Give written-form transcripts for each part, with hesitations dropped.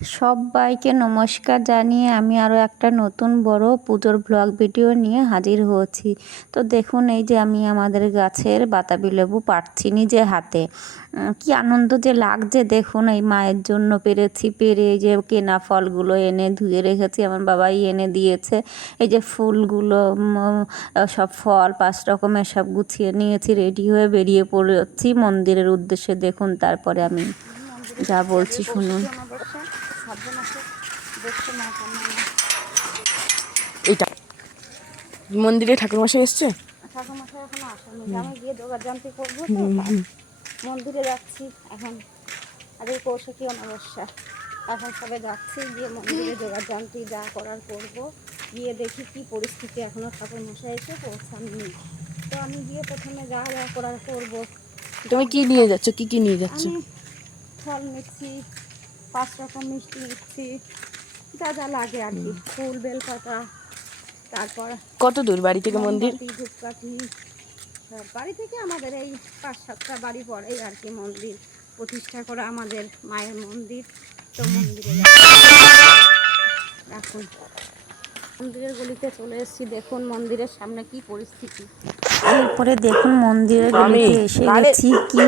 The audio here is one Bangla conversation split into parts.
সবাইকে নমস্কার জানিয়ে আমি আরও একটা নতুন বড় পুজোর ব্লগ ভিডিও নিয়ে হাজির হয়েছি। তো দেখুন, এই যে আমি আমাদের গাছের বাতাবি লেবু পাড়ছি নিজে হাতে। কি আনন্দ যে লাগছে দেখুন। এই মায়ের জন্য পেরে এই যে কেনা ফলগুলো এনে ধুয়ে রেখেছি, আমার বাবাই এনে দিয়েছে। এই যে ফুলগুলো, সব ফল 5 রকমের সব গুছিয়ে নিয়েছি, রেডি হয়ে বেরিয়ে পড়েছি মন্দিরের উদ্দেশ্যে। দেখুন, তারপরে আমি যা বলছি শুনুন। এইটা মন্দিরে ঠাকুরমশাই এসছে? ঠাকুরমশাই এখনো আসেনি, আমি গিয়ে যোগাযান্তি করবো তো মন্দিরে যাচ্ছি এখন। আজকে কৌশিকী অমাবস্যা, এখন সবে যাচ্ছি, গিয়ে মন্দিরে যোগাযান্তি যা করার করবো। গিয়ে দেখি কি পরিস্থিতি, এখনো ঠাকুরমশাই এসে পৌঁছাননি। তো আমি গিয়ে প্রথমে যা যা করার করবো। তুমি কি নিয়ে যাচ্ছ? কি নিয়ে যাচ্ছ? আমি ফল নিচ্ছি, 5 রকম মিষ্টি নিচ্ছি, যা যা লাগে আর কি, ফুল, বেলপাতা। তারপর কত দূর বাড়ি থেকে মন্দির? ধূপকাঠি। বাড়ি থেকে আমাদের এই 5-7টা বাড়ি পরেই আর কি মন্দির প্রতিষ্ঠা করা, আমাদের মায়ের মন্দির। তো মন্দিরে এখন মন্দিরের গলিতে চলে এসেছি। দেখুন মন্দিরের সামনে কি পরিস্থিতি। এরপরে দেখুন মন্দিরের গলিতে এসে গেছি, কি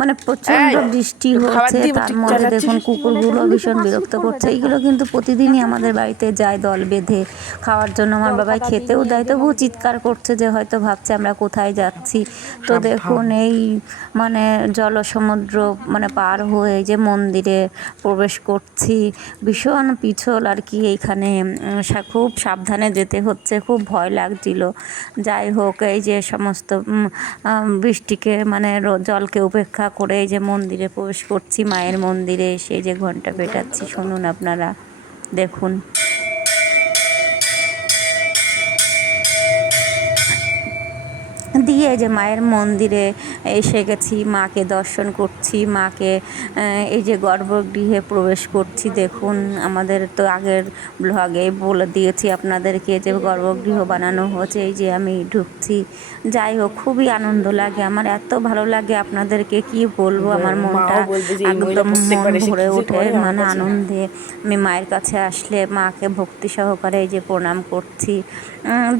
মানে প্রচণ্ড বৃষ্টি হচ্ছে, তার মধ্যে দেখুন কুকুরগুলো ভীষণ বিরক্ত করছে। এইগুলো কিন্তু প্রতিদিনই আমাদের বাড়িতে যায় দল বেঁধে খাওয়ার জন্য, আমার বাবাই খেতেও দেয়, তবুও চিৎকার করছে যে হয়তো ভাবছে আমরা কোথায় যাচ্ছি। তো দেখুন এই মানে জলসমুদ্র মানে পার হয়ে যে মন্দিরে প্রবেশ করছি, ভীষণ পিছল আর কি। এইখানে খুব সাবধানে যেতে হচ্ছে, খুব ভয় লাগছিল। যাই হোক, এই যে সমস্ত বৃষ্টিকে মানে জলকে উপেক্ষা করে এই যে মন্দিরে প্রবেশ করছি, মায়ের মন্দিরে এসে যে ঘন্টা পেটাচ্ছি, শুনুন আপনারা দেখুন। দিয়ে যে মায়ের মন্দিরে এসে গেছি, মাকে দর্শন করছি, মাকে এই যে গর্ভগৃহে প্রবেশ করছি। দেখুন, আমাদের তো আগের ব্লগে বলে দিয়েছি আপনাদেরকে যে গর্ভগৃহ বানানো হচ্ছে, এই যে আমি ঢুকছি। যাই হোক, খুবই আনন্দ লাগে আমার, এত ভালো লাগে আপনাদেরকে কি বলবো। আমার মনটা একদম মন ভরে ওঠে মানে আনন্দে। আমি মায়ের কাছে আসলে মাকে ভক্তি সহকারে এই যে প্রণাম করছি।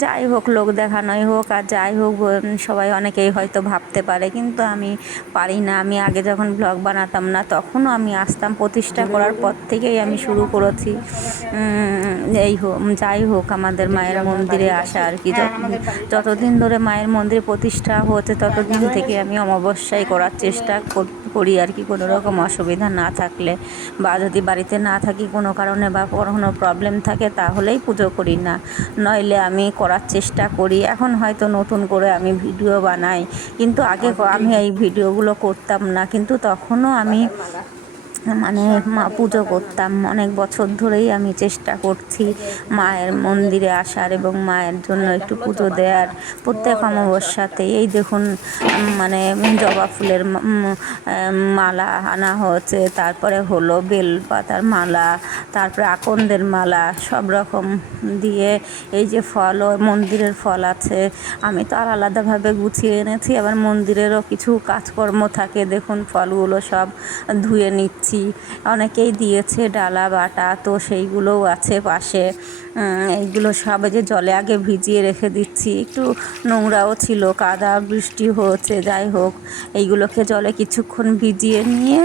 যাই হোক, লোক দেখানোই হোক আর যাই হোক, সবাই অনেকেই হয়তো ভাবতে পারে, কিন্তু আমি পারি না। আমি আগে যখন ব্লগ বানাতাম না তখনও আমি আসতাম, প্রতিষ্ঠা করার পর থেকেই আমি শুরু করেছি। যাই হোক, আমাদের মায়ের মন্দিরে আসা আর কি, যতদিন ধরে মায়ের মন্দিরে প্রতিষ্ঠা হচ্ছে ততদিন থেকে আমি অমাবস্যায় করার চেষ্টা করি আর কি, কোনো রকম অসুবিধা না থাকলে, বা যদি বাড়িতে না থাকি কোনো কারণে বা কোনো প্রবলেম থাকে তাহলেই পুজো করি না, নইলে আমি করার চেষ্টা করি। এখন হয়তো নতুন করে আমি ভিডিও বানাই, কিন্তু আগে আমি এই ভিডিওগুলো করতাম না, কিন্তু তখনও আমি মানে পুজো করতাম। অনেক বছর ধরেই আমি চেষ্টা করছি মায়ের মন্দিরে আসার এবং মায়ের জন্য একটু পুজো দেওয়ার প্রত্যেক অমাবস্যাতে। এই দেখুন মানে জবা ফুলের মালা আনা হয়েছে, তারপরে হলো বেলপাতার মালা, তারপরে আকন্দের মালা, সব রকম দিয়ে এই যে ফল, মন্দিরের ফল আছে, আমি তো আর আলাদাভাবে গুছিয়ে এনেছি। আবার মন্দিরেরও কিছু কাজকর্ম থাকে, দেখুন ফলগুলো সব ধুয়ে নিচ্ছি, অনেকেই দিয়েছে ডালা বাটা, তো সেইগুলোও আছে পাশে। এইগুলো সব যে জলে আগে ভিজিয়ে রেখে দিচ্ছি, একটু নোংরাও ছিল, কাদা বৃষ্টি হয়েছে। যাই হোক, এইগুলোকে জলে কিছুক্ষণ ভিজিয়ে নিয়ে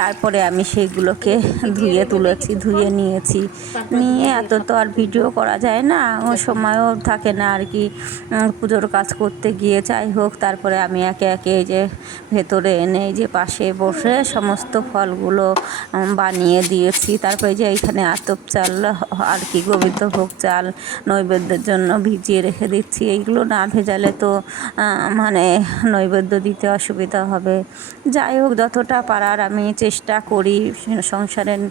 তারপরে আমি সেইগুলোকে ধুয়ে নিয়েছি। নিয়ে এত তো আর ভিডিও করা যায় না, ও সময়ও থাকে না আর কি পুজোর কাজ করতে গিয়ে। যাই হোক, তারপরে আমি একে একে এই যে ভেতরে এনে এই যে পাশে বসে সমস্ত ফলগুলো বানিয়ে দিয়েছি। তারপরে যে এইখানে আতপ চাল আর কি, গোবিন্দভোগ চাল নৈবেদ্যের জন্য ভিজিয়ে রেখে দিচ্ছি। এইগুলো না ভেজালে তো মানে নৈবেদ্য দিতে অসুবিধা হবে। যাই হোক, যতটা পারার আমি চেষ্টা করি, সংসারের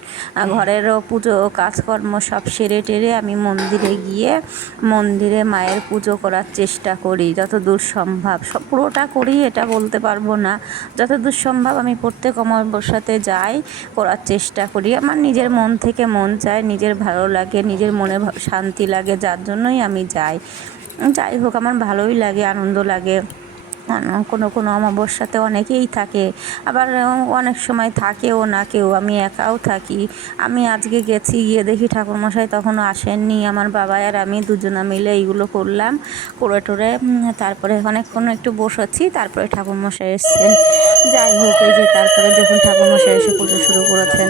ঘরেরও পুজো কাজকর্ম সব সেরে টেরে আমি মন্দিরে গিয়ে মন্দিরে মায়ের পুজো করার চেষ্টা করি যতদূর সম্ভব। পুরোটা করি এটা বলতে পারবো না, যতদূর সম্ভব আমি প্রত্যেক অমাবস্যাতে যাই, করার চেষ্টা করি। আমার নিজের মন থেকে মন চায়, নিজের ভালো লাগে, নিজের মনে শান্তি লাগে, যার জন্যই আমি যাই। যাই হোক, আমার ভালোই লাগে, আনন্দ লাগে। কোনো কোনো অমাবস্যাতে অনেকেই থাকে, আবার অনেক সময় থাকেও না কেউ, আমি একাও থাকি। আমি আজকে গেছি, গিয়ে দেখি ঠাকুরমশাই তখনও আসেননি। আমার বাবা আর আমি দুজনা মিলে এইগুলো করলাম, করে টোরে তারপরে অনেকক্ষণ একটু বসেছি, তারপরে ঠাকুরমশাই এসছেন। যাই হোক, এই যে তারপরে দেখুন ঠাকুরমশাই এসে পুজো শুরু করেছেন।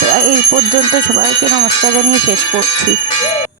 তো এই পর্যন্ত সবাইকে নমস্কার জানিয়ে শেষ করছি।